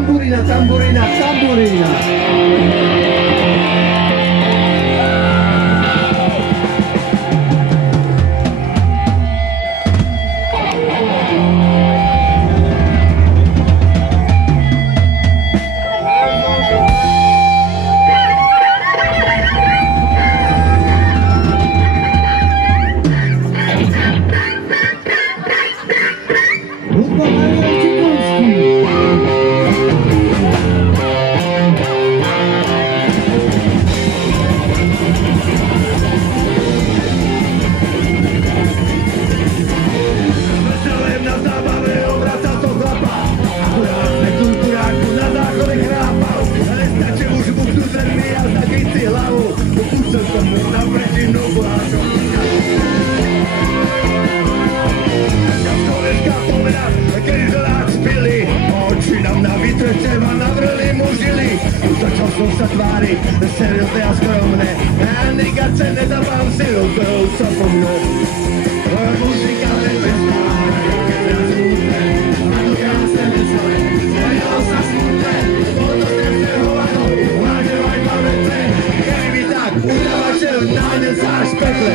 Tamburina, tamburina, tamburina. Sa tvári, seriózne a skromné, a nikad se nedávám si rozbehol sa po mnou. Muzika nebezpečná, smutné, a to krásne veselé, zmenilo sa smutné, bolo to strašné hovado, máte aj pamätné, keď mi tak udávačel, nájdem sa až v pekle.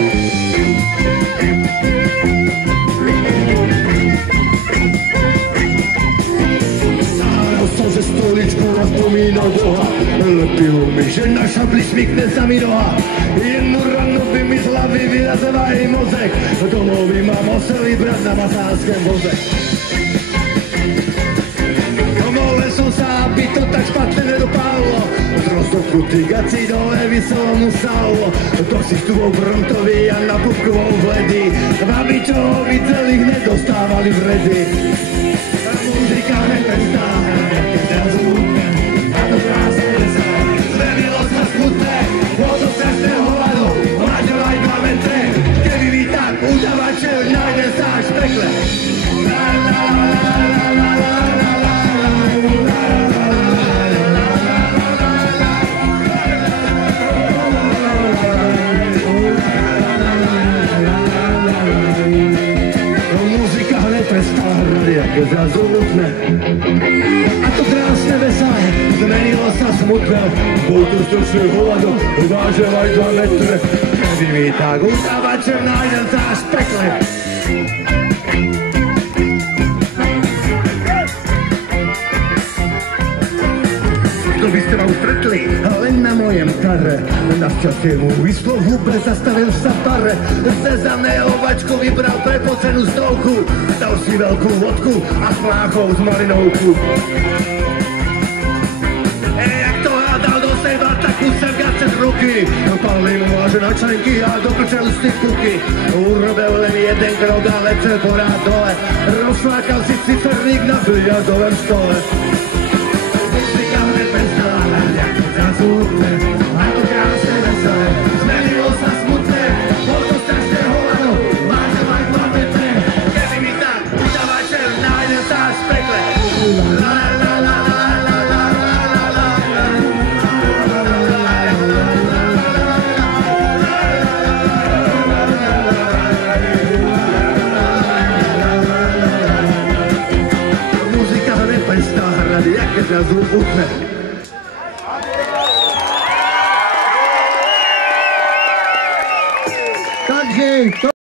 Zaháral som ze stoličku a spomínal Boha. Lepilo mi, že na šabli smykne sa mi noha. Jednu ranu by mi z hlavy vyrazila i mozek. Domov by ma museli brať na masánském voze. Domove som sa, aby to tak špatne nedopálilo. Z rozdokrutých gací dole vyselo mu sálo. To si štuvou brontový a na pupkovou vledí. Babi, čo ho videli, nedostávali vredy. Muzika neprestáva, keď teraz smutné, a to krásne veselé. Zmenilo sa smutné, bolo to strašné hovado, máte aj 2 metre. Keby vy tak udávačel, nájdem sa až v pekle. La la la la la la la la la la. Muzika neprestala hrať, jak je zrazu nutné. A to krásne veselé, zmenilo sa smutné. Bol to strašné hovado, vážil aj 2 metre. Keby mi tak udávačel, nájdem sa až v pekle. To by ste ma ustretli, len na mojem tare. Našťastie mu vyšlo v hube, zastavil sa v bare. Ze zanejovačku vybral prepocenú stovku. Dal si veľkú vodku a s pláchou z marinovku. Jak to hádal do seba, tak usemka cez ruky. Palil mu až na členky a dokrčel si kuky. Urobil len jeden krok, ale cel porád dole. Rozšlákal si ciferník na biliardovom stole. Muzika neprestala hrať, jak je zazúdne, a to krásne veselé. Zmenilo sa smutné, bol to strašné hovado, máte aj 2 metre. Keby mi tak udávačel, nájdem sa až v pekle. La la la la la la la la la. Muzika neprestala hrať, jak je zazúdne.